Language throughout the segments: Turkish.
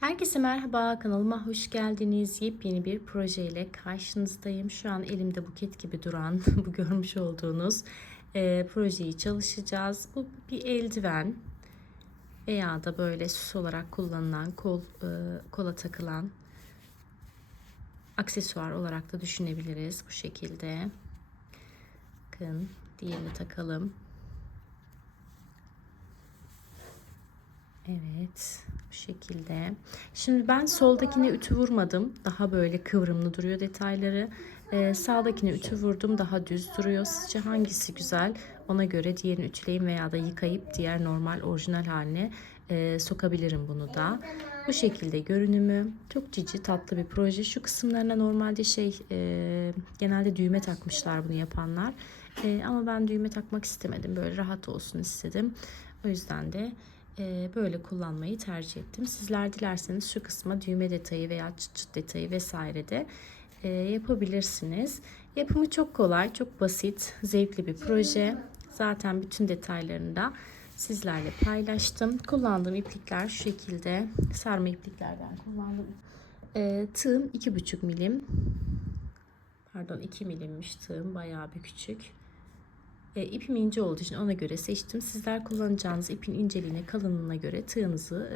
Herkese merhaba, kanalıma hoş geldiniz. Yepyeni bir projeyle karşınızdayım. Şu an elimde buket gibi duran bu görmüş olduğunuz projeyi çalışacağız. Bu bir eldiven veya da böyle süs olarak kullanılan kola takılan aksesuar olarak da düşünebiliriz bu şekilde. Bakın, diğerini takalım. Evet, bu şekilde. Şimdi ben soldakine ütü vurmadım. Daha böyle kıvrımlı duruyor detayları. Sağdakine ütü vurdum. Daha düz duruyor. Sizce hangisi güzel? Ona göre diğerini ütüleyin veya da yıkayıp diğer normal orijinal haline sokabilirim bunu da. Bu şekilde görünümü. Çok cici tatlı bir proje. Şu kısımlarına normalde genelde düğme takmışlar bunu yapanlar. Ama ben düğme takmak istemedim. Böyle rahat olsun istedim. O yüzden de böyle kullanmayı tercih ettim. Sizler dilerseniz şu kısma düğme detayı veya çıt çıt detayı vesaire de yapabilirsiniz. Yapımı çok kolay, çok basit, zevkli bir proje. Zaten bütün detaylarını da sizlerle paylaştım. Kullandığım iplikler şu şekilde sarma ipliklerden kullandım. Tığım 2,5 milim. Pardon, 2 milimmiş tığım, bayağı bir küçük. İpim ince olduğu için ona göre seçtim. Sizler kullanacağınız ipin inceliğine, kalınlığına göre tığınızı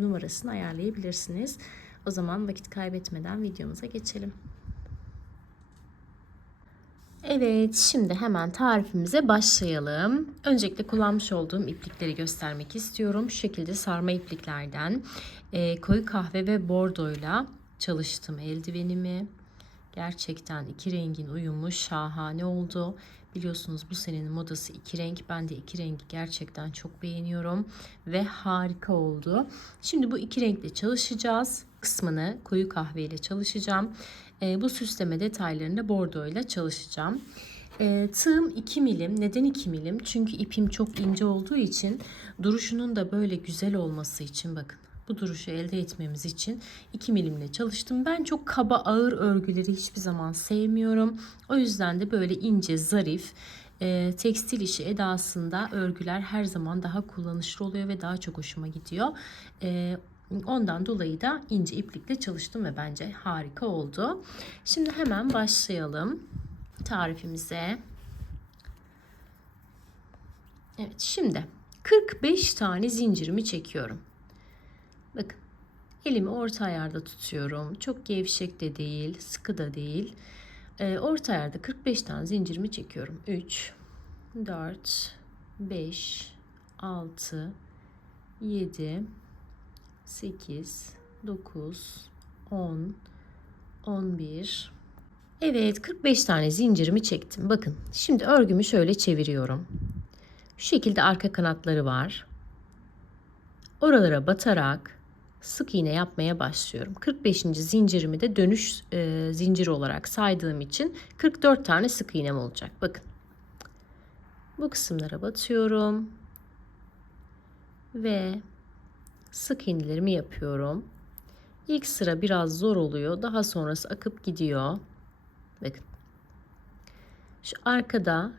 numarasını ayarlayabilirsiniz. O zaman vakit kaybetmeden videomuza geçelim. Evet, şimdi hemen tarifimize başlayalım. Öncelikle kullanmış olduğum iplikleri göstermek istiyorum. Şu şekilde sarma ipliklerden koyu kahve ve bordoyla çalıştım eldivenimi. Gerçekten iki rengin uyumu şahane oldu. Biliyorsunuz bu senenin modası iki renk. Ben de iki rengi gerçekten çok beğeniyorum ve harika oldu. Şimdi bu iki renkle çalışacağız. Kısmını koyu kahveyle çalışacağım. Bu süsleme detaylarını bordo ile çalışacağım. Tığım 2 milim. Neden 2 milim? Çünkü ipim çok ince olduğu için duruşunun da böyle güzel olması için bakın. Bu duruşu elde etmemiz için 2 milimle çalıştım. Ben çok kaba ağır örgüleri hiçbir zaman sevmiyorum. O yüzden de böyle ince, zarif, tekstil işi edasında örgüler her zaman daha kullanışlı oluyor ve daha çok hoşuma gidiyor. Ondan dolayı da ince iplikle çalıştım ve bence harika oldu. Şimdi hemen başlayalım tarifimize. Evet, şimdi 45 tane zincirimi çekiyorum. Bakın, elimi orta ayarda tutuyorum. Çok gevşek de değil, sıkı da değil. Orta ayarda 45 tane zincirimi çekiyorum. 3, 4, 5, 6, 7, 8, 9, 10, 11. Evet, 45 tane zincirimi çektim. Bakın, şimdi örgümü şöyle çeviriyorum. Şu şekilde arka kanatları var. Oralara batarak sık iğne yapmaya başlıyorum. 45. zincirimi de dönüş zinciri olarak saydığım için 44 tane sık iğnem olacak. Bakın. Bu kısımlara batıyorum ve sık iğnelerimi yapıyorum. İlk sıra biraz zor oluyor. Daha sonrası akıp gidiyor. Bakın. Şu arka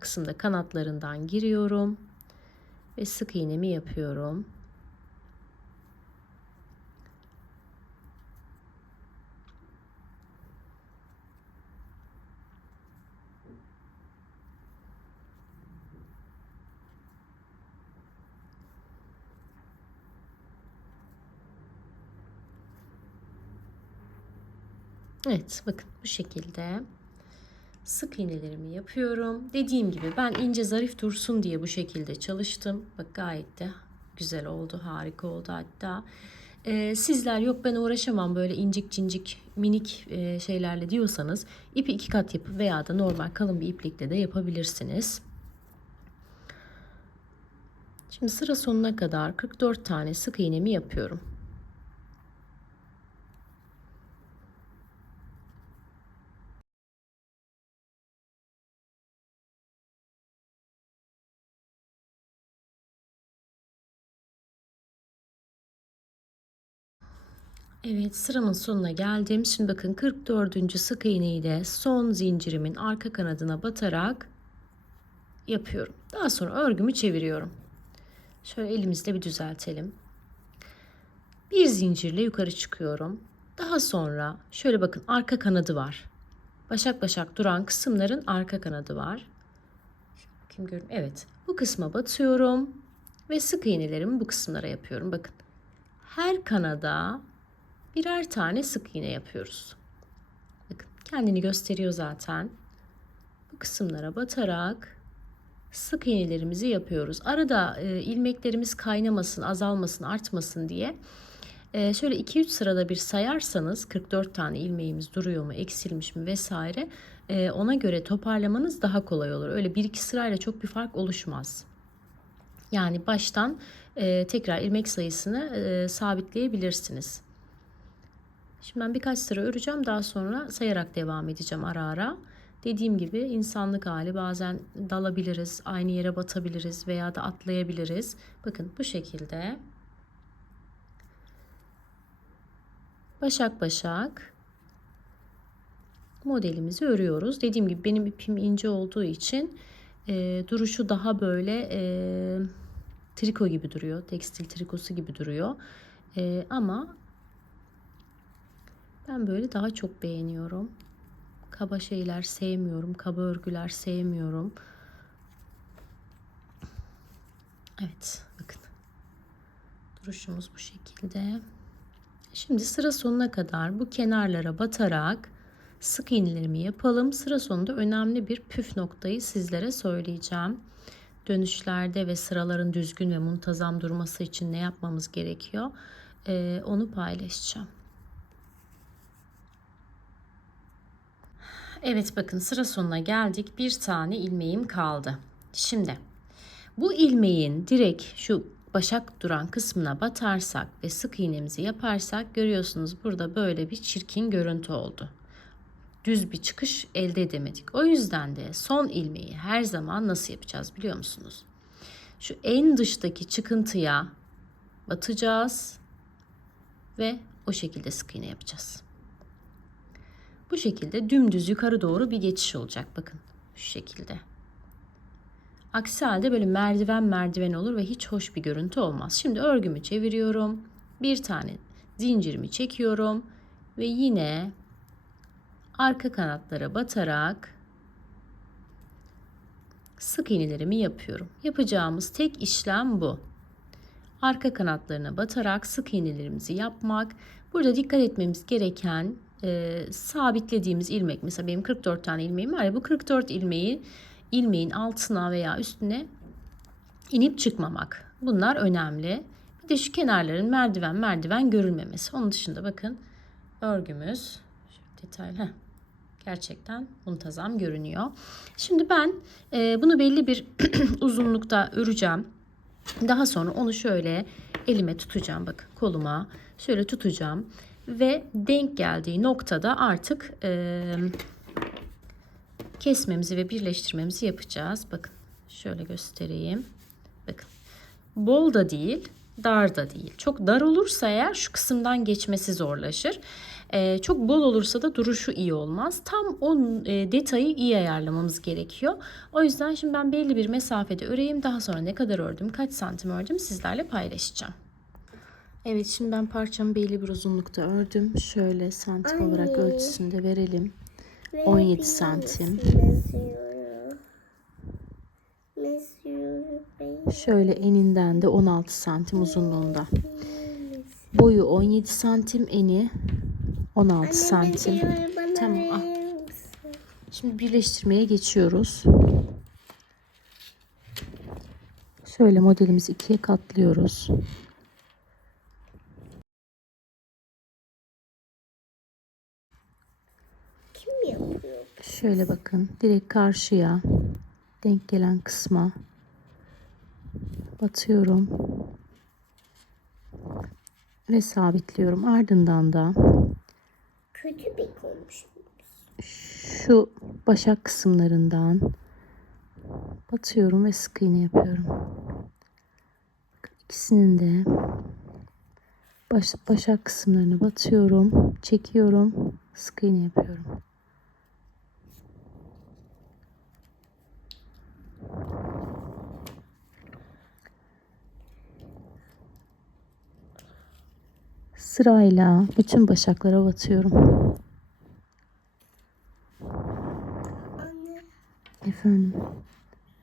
kısımda kanatlarından giriyorum ve sık iğnemi yapıyorum. Evet, bakın bu şekilde sık iğnelerimi yapıyorum. Dediğim gibi ben ince zarif dursun diye bu şekilde çalıştım. Bak, gayet de güzel oldu, harika oldu hatta. Sizler yok ben uğraşamam böyle incik cincik minik şeylerle diyorsanız ipi 2 kat yapıp veya da normal kalın bir iplikle de yapabilirsiniz. Şimdi sıra sonuna kadar 44 tane sık iğnemi yapıyorum. Evet, sıramın sonuna geldim. Şimdi bakın 44. sık iğneyi de son zincirimin arka kanadına batarak yapıyorum. Daha sonra örgümü çeviriyorum. Şöyle elimizle bir düzeltelim. Bir zincirle yukarı çıkıyorum. Daha sonra şöyle bakın, arka kanadı var. Başak başak duran kısımların arka kanadı var. Kim görün? Evet. Bu kısma batıyorum ve sık iğnelerimi bu kısımlara yapıyorum. Bakın. Her kanada birer tane sık iğne yapıyoruz. Bakın, kendini gösteriyor zaten. Bu kısımlara batarak sık iğnelerimizi yapıyoruz. Arada ilmeklerimiz kaynamasın, azalmasın, artmasın diye şöyle 2-3 sırada bir sayarsanız 44 tane ilmeğimiz duruyor mu, eksilmiş mi vesaire, ona göre toparlamanız daha kolay olur. Öyle 1-2 sırayla çok bir fark oluşmaz. Yani baştan tekrar ilmek sayısını sabitleyebilirsiniz. Şimdi ben birkaç sıra öreceğim, daha sonra sayarak devam edeceğim ara ara. Dediğim gibi insanlık hali, bazen dalabiliriz, aynı yere batabiliriz veya da atlayabiliriz. Bakın bu şekilde başak başak modelimizi örüyoruz. Dediğim gibi benim ipim ince olduğu için duruşu daha böyle triko gibi duruyor. Tekstil trikosu gibi duruyor. Ama ben böyle daha çok beğeniyorum. Kaba şeyler sevmiyorum. Kaba örgüler sevmiyorum. Evet, bakın. Duruşumuz bu şekilde. Şimdi sıra sonuna kadar bu kenarlara batarak sık iğnelerimi yapalım. Sıra sonunda önemli bir püf noktayı sizlere söyleyeceğim. Dönüşlerde ve sıraların düzgün ve muntazam durması için ne yapmamız gerekiyor? Onu paylaşacağım. Evet, bakın sıra sonuna geldik. Bir tane ilmeğim kaldı. Şimdi bu ilmeğin direkt şu başak duran kısmına batarsak ve sık iğnemizi yaparsak, görüyorsunuz burada böyle bir çirkin görüntü oldu. Düz bir çıkış elde edemedik. O yüzden de son ilmeği her zaman nasıl yapacağız biliyor musunuz? Şu en dıştaki çıkıntıya batacağız ve o şekilde sık iğne yapacağız. Bu şekilde dümdüz yukarı doğru bir geçiş olacak, bakın şu şekilde. Aksi halde böyle merdiven merdiven olur ve hiç hoş bir görüntü olmaz. Şimdi örgümü çeviriyorum. Bir tane zincirimi çekiyorum ve yine arka kanatlara batarak sık iğnelerimi yapıyorum. Yapacağımız tek işlem bu. Arka kanatlarına batarak sık iğnelerimizi yapmak. Burada dikkat etmemiz gereken sabitlediğimiz ilmek. Mesela benim 44 tane ilmeğim var ya, bu 44 ilmeğin altına veya üstüne inip çıkmamak. Bunlar önemli. Bir de şu kenarların merdiven merdiven görülmemesi. Onun dışında bakın örgümüz detaylı. Gerçekten muntazam görünüyor. Şimdi ben bunu belli bir uzunlukta öreceğim. Daha sonra onu şöyle elime tutacağım. Bakın koluma şöyle tutacağım. Ve denk geldiği noktada artık kesmemizi ve birleştirmemizi yapacağız. Bakın şöyle göstereyim. Bakın bol da değil, dar da değil. Çok dar olursa eğer şu kısımdan geçmesi zorlaşır. Çok bol olursa da duruşu iyi olmaz. Tam o detayı iyi ayarlamamız gerekiyor. O yüzden şimdi ben belli bir mesafede öreyim. Daha sonra ne kadar ördüm, kaç santim ördüm sizlerle paylaşacağım. Evet, şimdi ben parçamı belli bir uzunlukta ördüm. Şöyle santim olarak ölçüsünü de verelim. 17 santim. Şöyle eninden de 16 santim uzunluğunda. Boyu 17 santim, eni 16 santim. Tamam, al. Şimdi birleştirmeye geçiyoruz. Şöyle modelimizi ikiye katlıyoruz. Kim yapıyor? Şöyle bakın, direkt karşıya denk gelen kısma batıyorum ve sabitliyorum. Ardından da Kötü bir komşu. şu başak kısımlarından batıyorum ve sık iğne yapıyorum. İkisinin de başak kısımlarını batıyorum, çekiyorum, sık iğne yapıyorum. Sırayla bütün başaklara batıyorum. Anne. Efendim.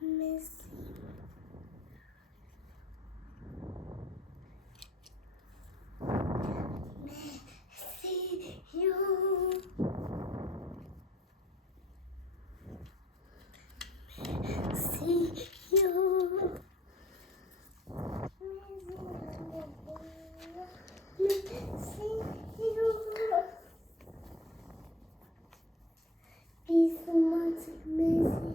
Messi. Messi. You. Messi. You. Messi. You. Biz artık Messi.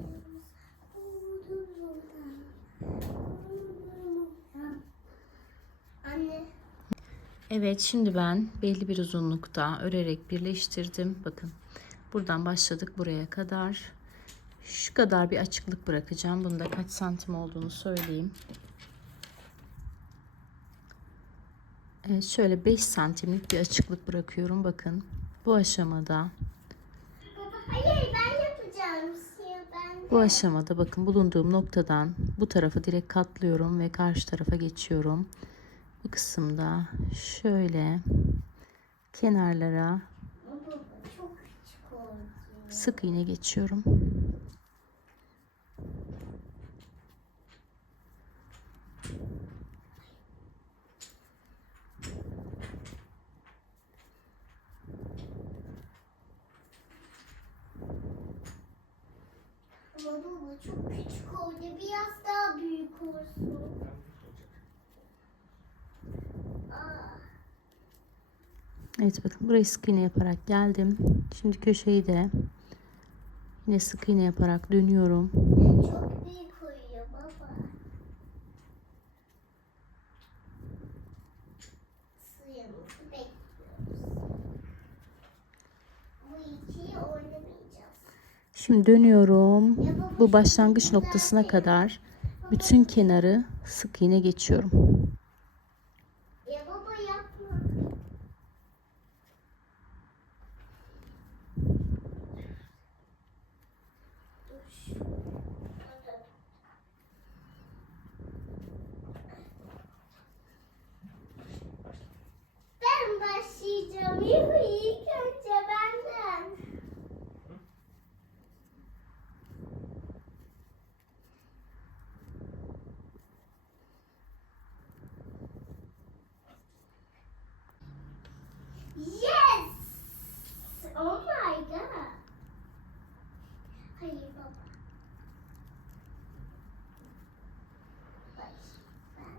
Anne. Evet, şimdi ben belli bir uzunlukta örerek birleştirdim. Bakın, buradan başladık buraya kadar. Şu kadar bir açıklık bırakacağım. Bunda kaç santim olduğunu söyleyeyim. Evet, şöyle 5 santimlik bir açıklık bırakıyorum. Bakın, bu aşamada Baba hayır ben yapacağım. bu aşamada bakın bulunduğum noktadan bu tarafı direkt katlıyorum ve karşı tarafa geçiyorum. Bu kısımda şöyle kenarlara Baba çok küçük oldu. sık iğne geçiyorum. Baba çok küçük oldu. Biraz daha büyük olsun. Aa, Evet, bakın burayı sık iğne yaparak geldim. Şimdi köşeyi de yine sık iğne yaparak dönüyorum. çok büyük oluyor baba. Suyumuzu bekliyoruz. Bu ikiyi oynamayacağız. Şimdi dönüyorum. Ya baba, Bu başlangıç noktasına kadar bütün kenarı sık iğne geçiyorum. Ya baba yapma. Dur. Ben başlayacağım. Yuhu, ilk önce benden. Yes! Oh my god. Hayır baba. Bak ben.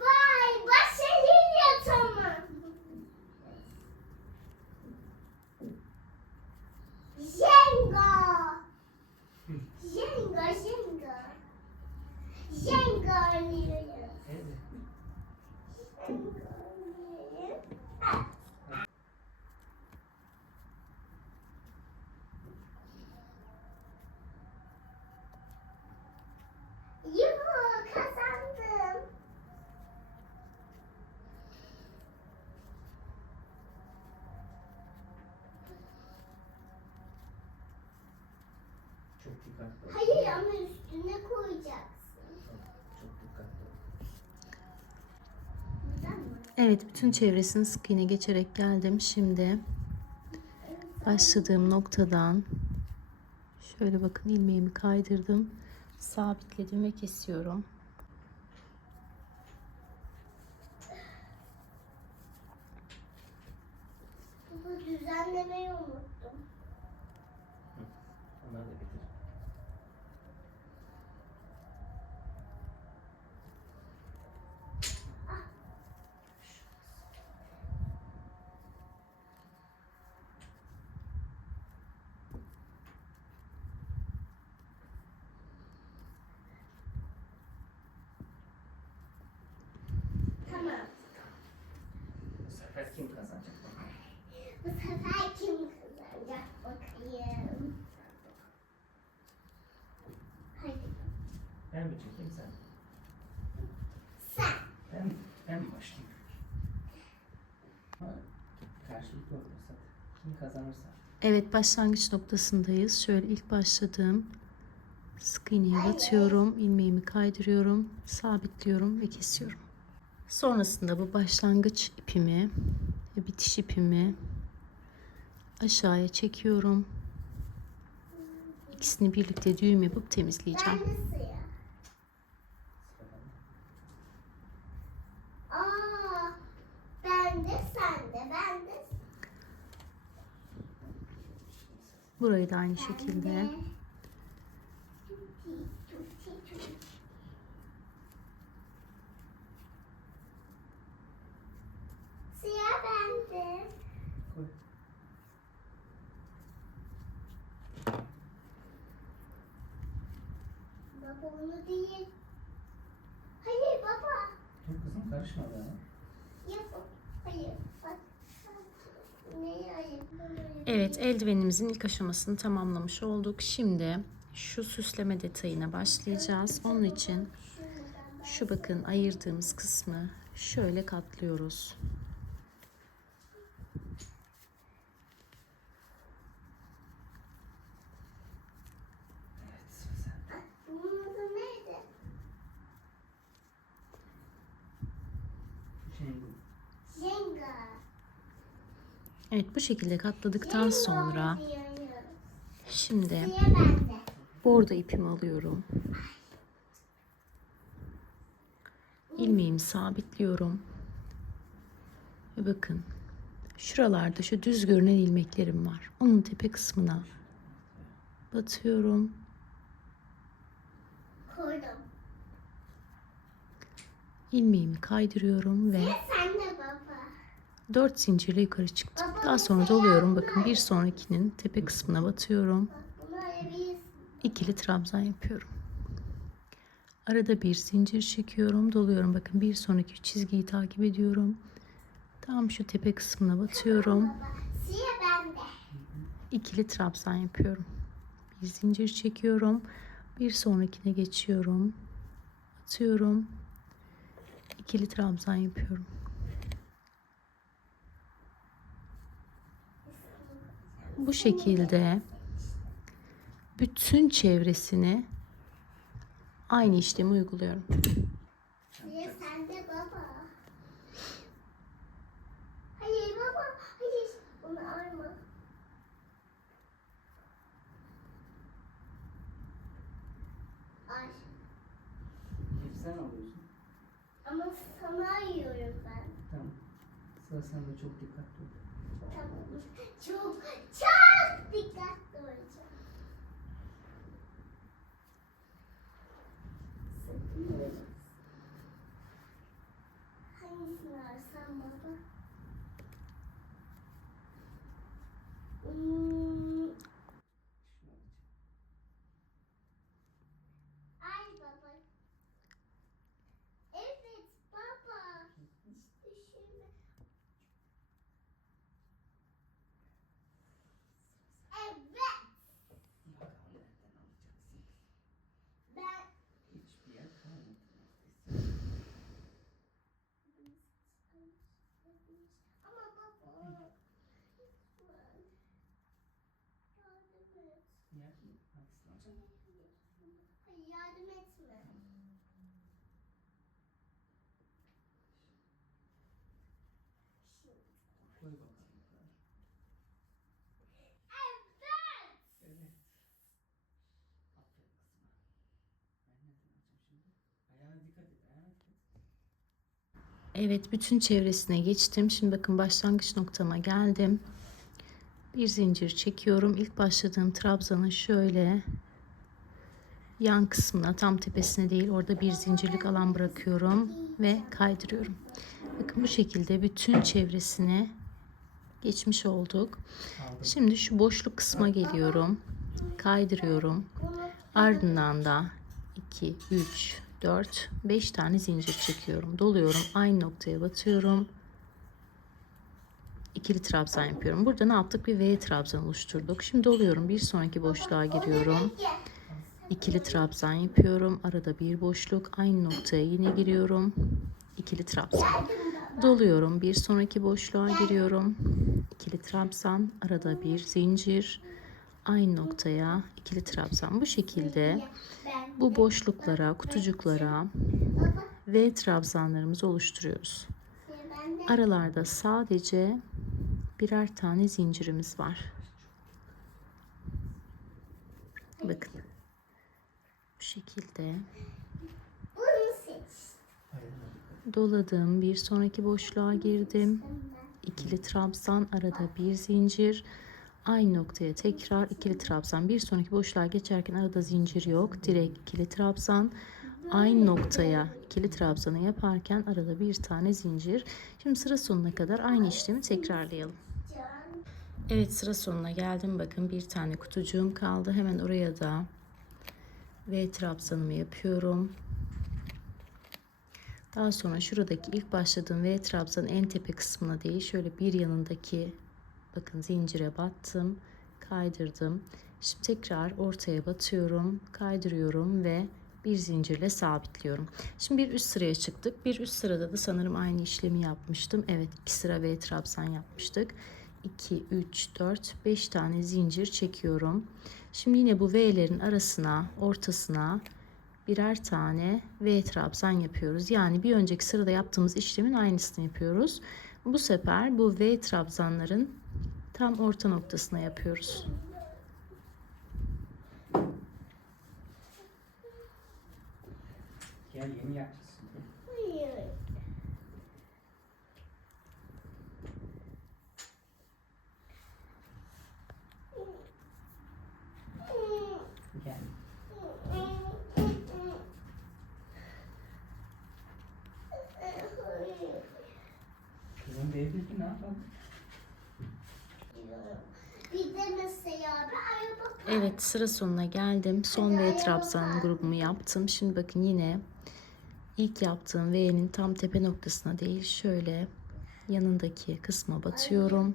Vay başarıyla tamam. Jenga. Jenga, Jenga. Jenga oynuyoruz. Jenga oynuyoruz. Yuhu kazandım. Çok dikkatli ol. Hayır ama üstüne koyacaksın. Çok dikkatli ol. Buradan mı? Evet, bütün çevresini sık iğne geçerek geldim. Şimdi başladığım noktadan şöyle bakın ilmeğimi kaydırdım. Sabitledim ve kesiyorum. Baba düzenlemeyi unuttum. Onlar da getir. Tamam. Bu sefer kim kazanacak? Bu sefer kim kazanacak bakayım. Haydi. Ben mi çekeyim sen? Sen. Ben mi başlayayım? Karşılıklı oynuyorsak kim kazanırsa. Evet, başlangıç noktasındayız. Şöyle ilk başladığım sık iğneye batıyorum. İlmeğimi kaydırıyorum. Sabitliyorum ve kesiyorum. Sonrasında bu başlangıç ipimi ve bitiş ipimi aşağıya çekiyorum. İkisini birlikte düğüm yapıp temizleyeceğim. Ben de suya. Sıra bende. Aa, ben de sen de ben de. Burayı da aynı şekilde. Suya bende. Koy. Baba onu değil. Hayır baba. Dur kızım karışma daha. Yap. Hayır. Bak. Neyi hayır? Evet, eldivenimizin ilk aşamasını tamamlamış olduk. Şimdi şu süsleme detayına başlayacağız. Onun için şu bakın ayırdığımız kısmı şöyle katlıyoruz. Evet sıra sende. Bunun adı neydi? Jenga. Jenga. Evet, bu şekilde katladıktan sonra şimdi Suya bende. bordo ipimi alıyorum. İlmeğimi sabitliyorum. Ve bakın şuralarda şu düz görünen ilmeklerim var. Onun tepe kısmına batıyorum. Koydum. İlmeğimi kaydırıyorum ve Sen de baba. 4 zincirle yukarı çıktım. Daha sonra doluyorum. Bakın bir sonrakinin tepe kısmına batıyorum. Bak bunu arayabilirsin. İkili trabzan yapıyorum. Arada bir zincir çekiyorum, doluyorum. Bakın bir sonraki çizgiyi takip ediyorum. Tam şu tepe kısmına batıyorum. Baba. Suya bende. İkili trabzan yapıyorum. Bir zincir çekiyorum. Bir sonrakine geçiyorum. Batıyorum. İkili trabzan yapıyorum. Bu şekilde bütün çevresini aynı işlemi uyguluyorum. Suya sende baba. Hayır baba. Hayır. Onu alma. Ay. Hep sen alıyorsun. Ama sana ayıyorum ben. Tamam. Sıra sende çok dikkatli ol. Tamam. Çok dikkatli olacağım. Sakın. Hangisini alsam baba? Hmm. Şunu alacağım. Ay baba. Evet baba. İşte şimdi. Evet. Bakalım nereden alacaksın. Ben Hiçbir yer kalmadı neredeyse. ama baba. Lütfen. Yardım et. Yer mi? Hangisini alacağım? Hayır yardım etme. Şimdi. Koy bakalım yukarı. Evet. Evet. Aferin kızıma. Ben nereden alacağım şimdi? Ayağına dikkat et. Ayağına dikkat et. Evet, bütün çevresine geçtim. Şimdi bakın başlangıç noktama geldim. Bir zincir çekiyorum. İlk başladığım trabzanın şöyle yan kısmına, tam tepesine değil, orada bir zincirlik alan bırakıyorum ve kaydırıyorum. Bakın bu şekilde bütün çevresine geçmiş olduk. Aldım. Şimdi şu boşluk kısma geliyorum. Kaydırıyorum. Ardından da 2, 3, 4, 5 tane zincir çekiyorum. Doluyorum. Aynı noktaya batıyorum. İkili trabzan yapıyorum. Burada ne yaptık? Bir V trabzan oluşturduk. Şimdi doluyorum. Bir sonraki boşluğa giriyorum. İkili trabzan yapıyorum. Arada bir boşluk. Aynı noktaya yine giriyorum. İkili trabzan. Doluyorum. Bir sonraki boşluğa giriyorum. İkili trabzan, arada bir zincir, aynı noktaya ikili trabzan. Bu şekilde bu boşluklara, kutucuklara V trabzanlarımızı oluşturuyoruz. Aralarda sadece birer tane zincirimiz var. Bakın. Bu şekilde Bunu seç. doladım. Bir sonraki boşluğa girdim. İkili trabzan, arada bir zincir. Aynı noktaya tekrar ikili trabzan. Bir sonraki boşluğa geçerken arada zincir yok. Direkt ikili trabzan. Aynı noktaya ikili trabzanı yaparken arada bir tane zincir. Şimdi sıra sonuna kadar aynı işlemi tekrarlayalım. Evet, sıra sonuna geldim. Bakın bir tane kutucuğum kaldı. Hemen oraya da V trabzanımı yapıyorum. Daha sonra şuradaki ilk başladığım V trabzanın en tepe kısmına değil, şöyle bir yanındaki, bakın zincire battım, kaydırdım. Şimdi tekrar ortaya batıyorum, kaydırıyorum ve bir zincirle sabitliyorum. Şimdi bir üst sıraya çıktık. Bir üst sırada da sanırım aynı işlemi yapmıştım. Evet, 2 sıra V trabzan yapmıştık. 2, 3, 4, 5 tane zincir çekiyorum. Şimdi yine bu V'lerin arasına, ortasına birer tane V trabzan yapıyoruz. Yani bir önceki sırada yaptığımız işlemin aynısını yapıyoruz. Bu sefer bu V trabzanların tam orta noktasına yapıyoruz. Gel yeni yapacağız. Hayır. Gel. Kızım devrildi, ne yapalım? Bir de mesela bir araba Evet, sıra sonuna geldim. Son V trabzan grubumu yaptım. Şimdi bakın yine ilk yaptığım V'nin tam tepe noktasına değil, şöyle yanındaki kısma batıyorum.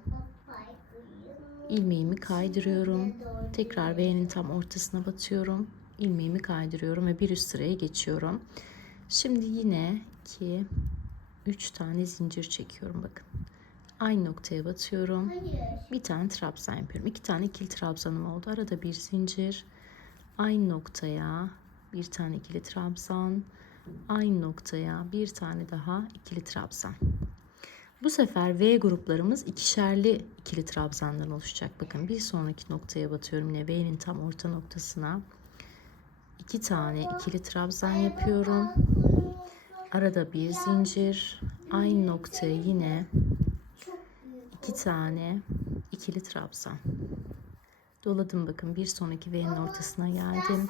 İlmeğimi kaydırıyorum. Tekrar V'nin tam ortasına batıyorum. İlmeğimi kaydırıyorum ve bir üst sıraya geçiyorum. Şimdi yine 2, 3 tane zincir çekiyorum bakın. Aynı noktaya batıyorum. Hayır. Bir tane trabzan yapıyorum. 2 tane ikili trabzanım oldu. Arada bir zincir. Aynı noktaya bir tane ikili trabzan. Aynı noktaya bir tane daha ikili trabzan. Bu sefer V gruplarımız ikişerli ikili trabzandan oluşacak. Bakın bir sonraki noktaya batıyorum. Yine V'nin tam orta noktasına. 2 tane ikili trabzan yapıyorum. Arada bir zincir. Aynı noktaya yine 2 tane ikili trabzan. Doladım bakın, bir sonraki V'nin ortasına geldim.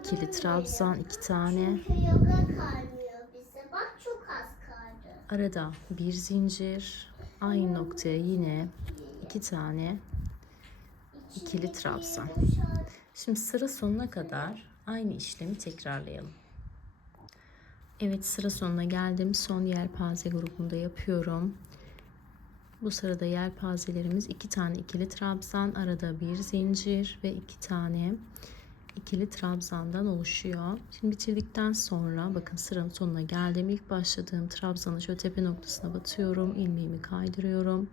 İkili trabzan 2 tane. Çünkü yoga kalmıyor bize. Bak çok az kaldı. Arada bir zincir. Aynı noktaya yine 2 tane ikili trabzan. Şimdi sıra sonuna kadar aynı işlemi tekrarlayalım. Evet, sıra sonuna geldim. Son yelpaze grubunda yapıyorum. Bu sırada yelpazelerimiz 2 tane ikili trabzan, arada bir zincir ve 2 tane ikili trabzandan oluşuyor. Şimdi bitirdikten sonra bakın sıranın sonuna geldim. İlk başladığım trabzanı şöyle tepe noktasına batıyorum. İlmeğimi kaydırıyorum.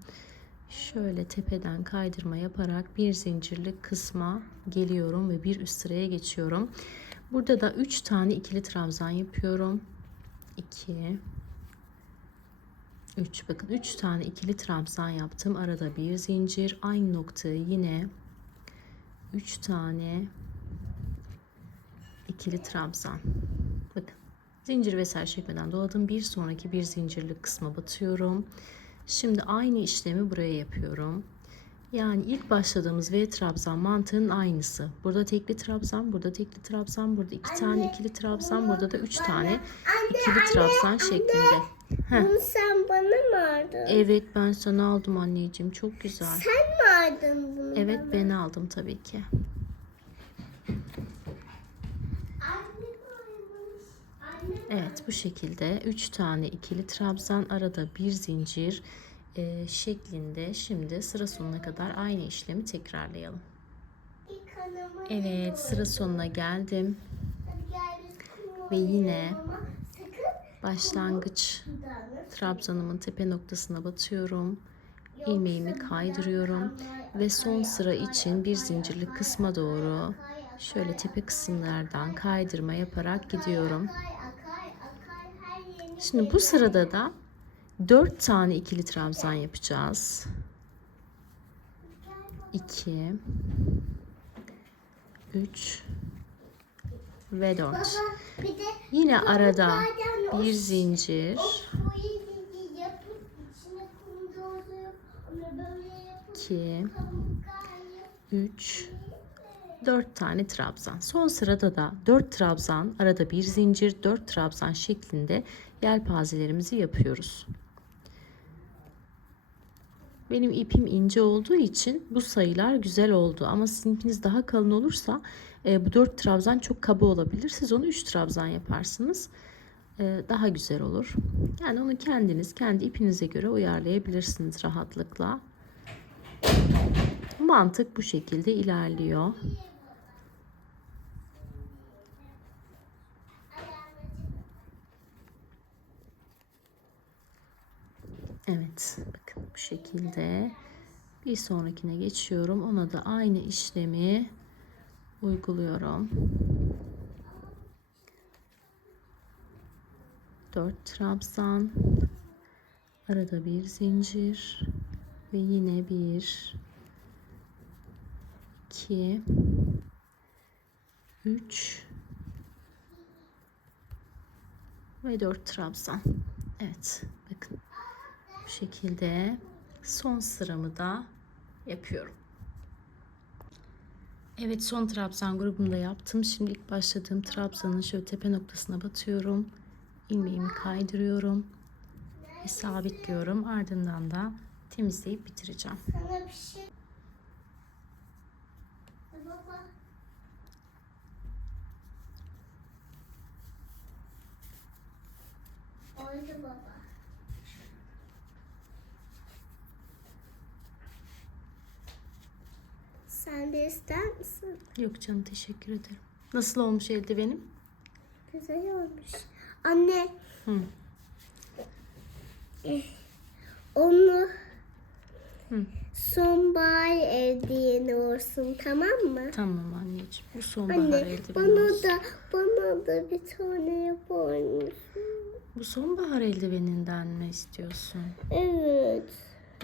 Şöyle tepeden kaydırma yaparak bir zincirlik kısma geliyorum ve bir üst sıraya geçiyorum. Burada da 3 tane ikili trabzan yapıyorum. 2, 3, bakın 3 tane ikili trabzan yaptım. Arada bir zincir, aynı noktaya yine 3 tane ikili trabzan. Bakın zincir vesaire çekmeden doladım. Bir sonraki bir zincirlik kısma batıyorum. Şimdi aynı işlemi buraya yapıyorum. Yani ilk başladığımız V trabzan mantığının aynısı. Burada tekli trabzan, burada tekli trabzan, burada 2 tane ikili trabzan, burada da 3 tane ikili trabzan şeklinde. Bunu sen bana mı aldın? Evet, ben sana aldım anneciğim. Çok güzel. Sen mi aldın bunu Evet, bana? ben aldım tabii ki. Anne koymuş. Anne Evet, bu şekilde 3 tane ikili trabzan, arada bir zincir şeklinde. Şimdi sıra sonuna kadar aynı işlemi tekrarlayalım. yıkanımı Evet, sıra sonuna geldim. Hadi gel biz kumla Ve yine oynayalım ama sakın başlangıç trabzanımın tepe noktasına batıyorum. İlmeğimi kaydırıyorum ve son sıra için bir zincirlik kısma doğru şöyle tepe kısımlardan kaydırma yaparak gidiyorum. Şimdi bu sırada da 4 tane ikili trabzan yapacağız. 2 3 ve 4. Yine arada bir zincir, 2 3 4 tane trabzan. Son sırada da 4 trabzan, arada bir zincir, 4 trabzan şeklinde yelpazelerimizi yapıyoruz. Benim ipim ince olduğu için bu sayılar güzel oldu. Ama sizin ipiniz daha kalın olursa bu 4 trabzan çok kaba olabilir. Siz onu 3 trabzan yaparsınız. Daha güzel olur. Yani onu kendiniz kendi ipinize göre uyarlayabilirsiniz rahatlıkla. Mantık bu şekilde ilerliyor. Evet, bakın bu şekilde bir sonrakine geçiyorum. Ona da aynı işlemi uyguluyorum. 4 trabzan, arada bir zincir ve yine 1 2 3 ve 4 trabzan. Evet, bakın bu şekilde son sıramı da yapıyorum. Evet, son trabzan grubunu da yaptım. Şimdi ilk başladığım trabzanın şöyle tepe noktasına batıyorum. İlmeğimi kaydırıyorum ve sabitliyorum. Ardından da temizleyip bitireceğim. Sana bir şey. Baba. Oldu baba. Sen de ister misin? Yok canım, teşekkür ederim. Nasıl olmuş eldivenim? Güzel olmuş. Anne. Hı. Onu Hı. sonbahar eldiğin olsun, tamam mı? Tamam anneciğim. Bu sonbahar Anne eldiven bana olsun. da bir tane yapar mısın? Bu sonbahar eldiveninden mi istiyorsun? Evet.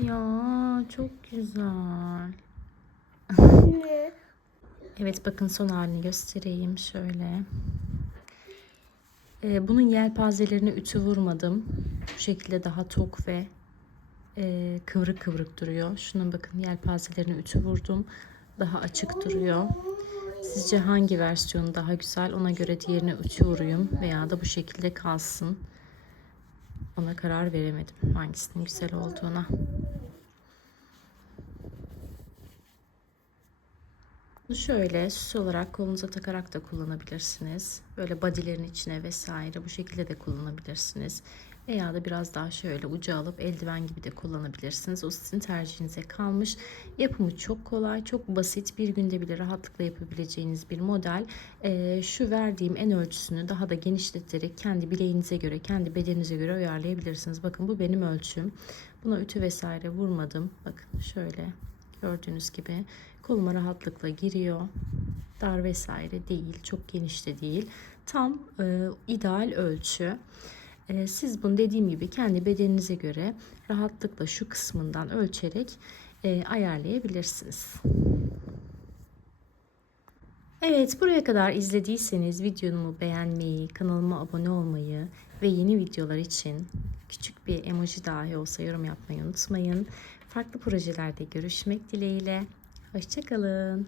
Ya çok güzel. Anne. Evet, bakın son halini göstereyim şöyle. Bunun yelpazelerine ütü vurmadım. Bu şekilde daha tok ve kıvrık kıvrık duruyor. Şunun bakın yelpazelerine ütü vurdum. Daha açık duruyor. Sizce hangi versiyon daha güzel? Ona göre diğerine ütü vurayım veya da bu şekilde kalsın. Ona karar veremedim hangisinin güzel olduğuna. Bunu şöyle süs olarak kolunuza takarak da kullanabilirsiniz. Böyle bodylerin içine vesaire bu şekilde de kullanabilirsiniz. Veya da biraz daha şöyle ucu alıp eldiven gibi de kullanabilirsiniz. O sizin tercihinize kalmış. Yapımı çok kolay, çok basit. Bir günde bile rahatlıkla yapabileceğiniz bir model. Şu verdiğim en ölçüsünü daha da genişleterek kendi bileğinize göre, kendi bedeninize göre uyarlayabilirsiniz. Bakın bu benim ölçüm. Buna ütü vesaire vurmadım. Bakın şöyle gördüğünüz gibi koluma rahatlıkla giriyor. Dar vesaire değil, çok geniş de değil. Tam ideal ölçü. Siz bunu dediğim gibi kendi bedeninize göre rahatlıkla şu kısmından ölçerek ayarlayabilirsiniz. Evet, buraya kadar izlediyseniz videomu beğenmeyi, kanalıma abone olmayı ve yeni videolar için küçük bir emoji dahi olsa yorum yapmayı unutmayın. Farklı projelerde görüşmek dileğiyle. Hoşça kalın.